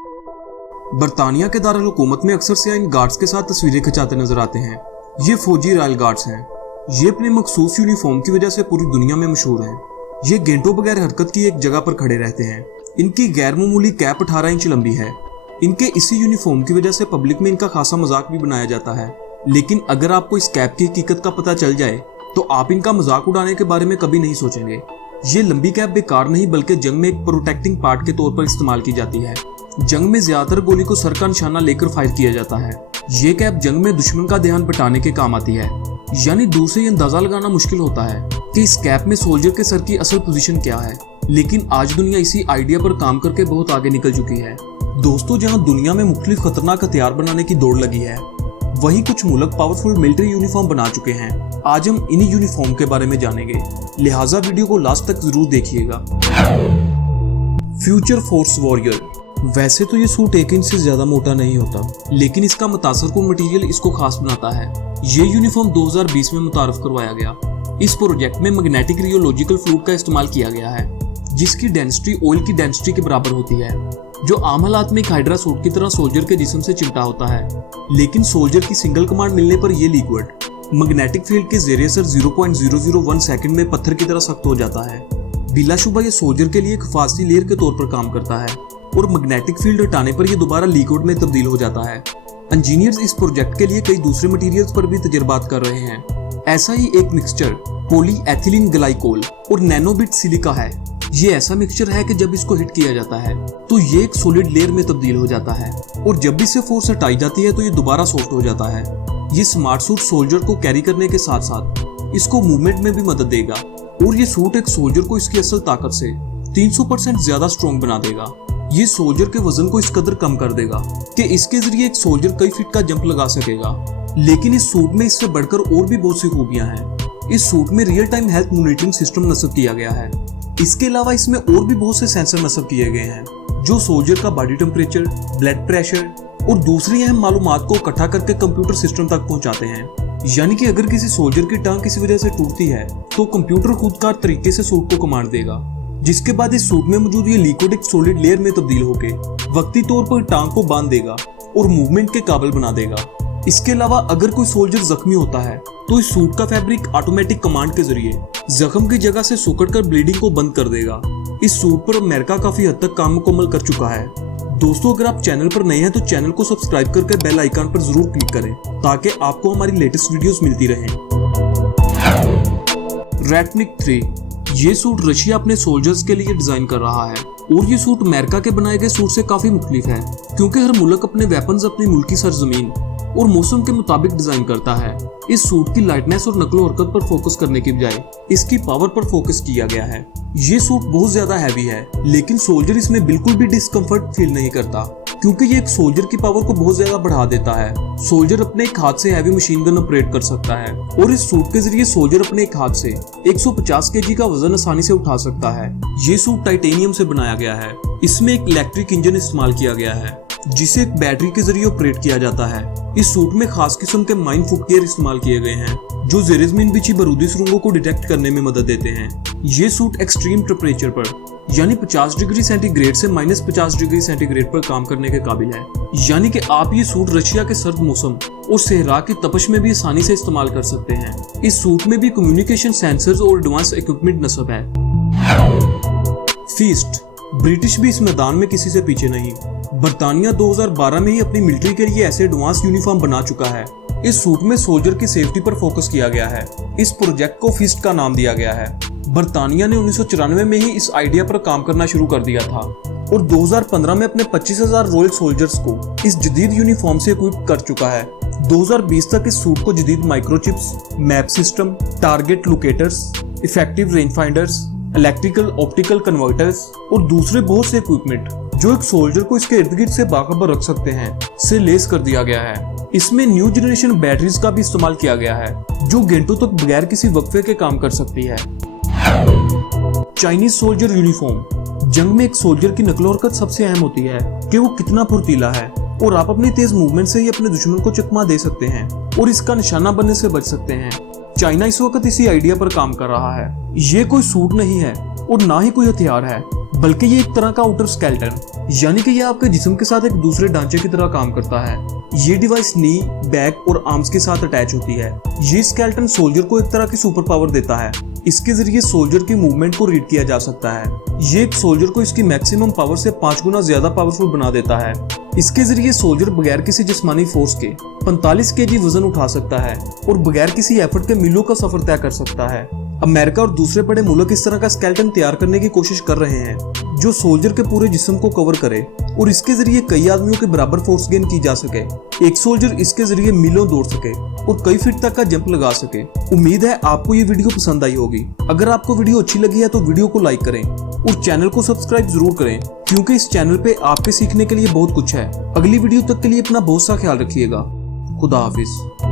बरतानिया के दारुल हुकूमत में अक्सर से इन गार्ड्स के साथ तस्वीरें खिंचाते नजर आते हैं। ये फौजी रॉयल गार्ड्स हैं। ये अपने मखसूस यूनिफॉर्म की वजह से पूरी दुनिया में मशहूर हैं। ये घंटों बगैर हरकत की एक जगह पर खड़े रहते हैं। इनकी गैर मामूली कैप 18 इंच लंबी है। इनके इसी यूनिफॉर्म की वजह से पब्लिक में इनका खासा मजाक भी बनाया जाता है। लेकिन अगर आपको इस कैप की हकीकत का पता चल जाए तो आप इनका मजाक उड़ाने के बारे में कभी नहीं सोचेंगे। ये लंबी कैप बेकार नहीं बल्कि जंग में एक प्रोटेक्टिंग पार्ट के तौर पर इस्तेमाल की जाती है। जंग में ज्यादातर गोली को सर का निशाना लेकर फायर किया जाता है। ये कैप जंग में दुश्मन का ध्यान बटाने के काम आती है। यानी दूर से अंदाजा लगाना मुश्किल होता है कि इस कैप में सोल्जर के सर की असल पोजीशन क्या है। लेकिन आज दुनिया इसी आइडिया पर काम करके बहुत आगे निकल चुकी है। दोस्तों, जहां दुनिया में मुख्तलिफ खतरनाक हथियार बनाने की दौड़ लगी है, वहीं कुछ मुल्क पावरफुल मिलिट्री यूनिफॉर्म बना चुके हैं। आज हम इन्हीं यूनिफॉर्म के बारे में जानेंगे, लिहाजा वीडियो को लास्ट तक जरूर देखिएगा। Future force warrior. वैसे तो ये सूट 1 इंच से ज्यादा मोटा नहीं होता, लेकिन इसका मुतासरकुन मटेरियल इसको खास बनाता है। ये यूनिफॉर्म 2020 में मुतारफ करवाया गया। इस प्रोजेक्ट में मैग्नेटिक रियोलॉजिकल फ्लूइड का इस्तेमाल किया गया है, जिसकी डेंसिटी ऑयल की डेंसिटी के बराबर होती है, जो आम हालात में एक हाइड्रा सूट की तरह सोल्जर के जिस्म से चिमटा होता है। लेकिन सोल्जर की सिंगल कमांड मिलने पर यह लिक्विड मैग्नेटिक फील्ड के ज़रिए असर 0.001 सेकंड में पत्थर की तरह सख्त हो जाता है। बिलाशुबा ये सोल्जर के लिए एक हिफाजती लेयर के तौर पर काम करता है और मैग्नेटिक फील्ड हटाने पर यह दोबारा लिक्विड में तब्दील हो जाता है। इंजीनियर्स इस प्रोजेक्ट के लिए कई दूसरे मटेरियल्स पर भी तजर्बात कर रहे हैं। ऐसा ही एक मिक्सचर पॉलीएथिलीन ग्लाइकोल और नैनोबिट सिलिका है। ये ऐसा मिक्सचर है कि जब इसको हिट किया जाता है तो ये एक सॉलिड लेयर में तब्दील हो जाता है और जब भी इसे फोर्स हटाई जाती है तो ये दोबारा सॉफ्ट हो जाता है। ये स्मार्ट सूट सोल्जर को कैरी करने के साथ साथ इसको मूवमेंट में भी मदद देगा और ये सूट एक सोल्जर को इसकी असल ताकत से 300% ज्यादा स्ट्रॉन्ग बना देगा। ये सोल्जर के वजन को इस कदर कम कर देगा कि इसके जरिए एक सोल्जर कई फीट का जंप लगा सकेगा। लेकिन इस सूट में इससे बढ़कर और भी बहुत सी खूबियां हैं। इस सूट में real time health monitoring system नस्ब किया गया है। इसके अलावा इसमें और भी बहुत से सेंसर नस्ब किए गए हैं, जो सोल्जर का बॉडी टेम्परेचर, ब्लड प्रेशर और दूसरी अहम मालूमात को इकट्ठा करके कंप्यूटर सिस्टम तक पहुंचाते हैं। यानी कि अगर किसी सोल्जर की टांग किसी वजह से टूटती है तो कंप्यूटर खुदकार तरीके से सूट को कमांड देगा, जिसके बाद इस सूट में मौजूद ये लिक्विड एक सॉलिड लेयर में तब्दील होकर वक्ती तौर पर टांग को बांध देगा और मूवमेंट के काबिल बना देगा। इसके अलावा अगर कोई सोल्जर जख्मी होता है तो इस सूट का फैब्रिक ऑटोमेटिक कमांड के जरिए जख्म की जगह से सुकड़कर ब्लीडिंग को बंद कर देगा। इस सूट पर अमेरिका काफी हद तक काम मुकम्मल कर चुका है। दोस्तों, अगर आप चैनल पर नए हैं तो चैनल को सब्सक्राइब करके बेल आइकन पर जरूर क्लिक करें ताकि आपको हमारी लेटेस्ट वीडियोस मिलती रहें। रैटनिक 3। ये सूट रशिया अपने सोल्जर्स के लिए डिजाइन कर रहा है और ये सूट अमेरिका के बनाए गए सूट से काफी मुख्तलिफ है, क्योंकि हर मुल्क अपने वेपन्स अपनी मुल्की सरजमीन और मौसम के मुताबिक डिजाइन करता है। इस सूट की लाइटनेस और नकलो हरकत पर फोकस करने की बजाय इसकी पावर पर फोकस किया गया है। ये सूट बहुत ज्यादा हैवी है, लेकिन सोल्जर इसमें बिल्कुल भी डिस्कम्फर्ट फील नहीं करता, क्योंकि ये एक सोल्जर की पावर को बहुत ज्यादा बढ़ा देता है। सोल्जर अपने एक हाथ से हैवी मशीन गन ऑपरेट कर सकता है और इस सूट के जरिए सोल्जर अपने एक हाथ से 150 केजी का वजन आसानी से उठा सकता है। ये सूट टाइटेनियम से बनाया गया है। इसमें एक इलेक्ट्रिक इंजन इस्तेमाल किया गया है, जिसे एक बैटरी के जरिए ऑपरेट किया जाता है। इस सूट में खास किस्म के माइन फुटगियर इस्तेमाल किए गए हैं, जो ज़ेरे ज़मीन बिछी बारूदी सुरंगों को डिटेक्ट करने में मदद देते हैं। ये सूट एक्सट्रीम टेम्परेचर पर यानी 50 डिग्री सेंटीग्रेड से -50 डिग्री सेंटीग्रेड पर काम करने के काबिल है। यानी कि आप ये सूट रशिया के सर्द मौसम और सहरा की तपश में भी आसानी से इस्तेमाल कर सकते हैं। इस सूट में भी कम्युनिकेशन सेंसर्स और एडवांस इक्विपमेंट नस्ब है। फीस्ट। ब्रिटिश भी इस मैदान में किसी से पीछे नहीं। बरतानिया 2012 में ही अपनी मिलिट्री के लिए ऐसे एडवांस यूनिफॉर्म बना चुका है। इस सूट में सोल्जर की सेफ्टी पर फोकस किया गया है। इस प्रोजेक्ट को फिस्ट का नाम दिया गया है। बरतानिया ने 1994 में ही इस आइडिया पर काम करना शुरू कर दिया था और 2015 में अपने 25,000 रॉयल सोल्जर्स को इस जदीद यूनिफॉर्म से इक्विप कर चुका है। 2020 तक इस सूट को जदीद microchips, map system, target locators, effective range finders, electrical optical converters और दूसरे बहुत से इक्विपमेंट जो एक सोल्जर को इसके इर्द गिर्द से बाखबर रख सकते हैं से लेस कर दिया गया है। इसमें न्यू जनरेशन बैटरीज का भी इस्तेमाल किया गया है, जो घंटों तक बगैर किसी वक्फे के काम कर सकती है। Chinese soldier uniform. जंग में एक सोल्जर की नकलो हरकत सबसे अहम होती है कि वो कितना फुर्तीला है, और आप अपनी तेज मूवमेंट से ही अपने दुश्मन को चकमा दे सकते हैं और इसका निशाना बनने से बच सकते हैं। चाइना इस वक्त इसी आइडिया पर काम कर रहा है। ये कोई सूट नहीं है और ना ही कोई हथियार है, बल्कि ये एक तरह का आउटर स्केलेटन, यानी कि ये आपके जिस्म के साथ एक दूसरे ढांचे की तरह काम करता है। ये डिवाइस नी, बैक और आर्म्स के साथ अटैच होती है। ये स्केलेटन सोल्जर को एक तरह की सुपर पावर देता है। इसके जरिए सोल्जर की मूवमेंट को रीड किया जा सकता है। ये एक सोल्जर को इसकी मैक्सिमम पावर से 5 गुना ज्यादा पावरफुल बना देता है। इसके जरिए सोल्जर बगैर किसी जिस्मानी फोर्स के 45 केजी वजन उठा सकता है और बगैर किसी एफर्ट के मीलों का सफर तय कर सकता है। अमेरिका और दूसरे बड़े मुल्क इस तरह का स्केलेटन तैयार करने की कोशिश कर रहे हैं, जो सोल्जर के पूरे जिस्म को कवर करे और इसके जरिए कई आदमियों के बराबर फोर्स गेन की जा सके। एक सोल्जर इसके जरिए मीलों दौड़ सके और कई फीट तक का जंप लगा सके। उम्मीद है आपको ये वीडियो पसंद आई होगी। अगर आपको वीडियो अच्छी लगी है तो वीडियो को लाइक करें और चैनल को सब्सक्राइब जरूर करें, क्योंकि इस चैनल पे आपके सीखने के लिए बहुत कुछ है। अगली वीडियो तक के लिए अपना बहुत सा ख्याल रखिएगा। खुदा हाफिज।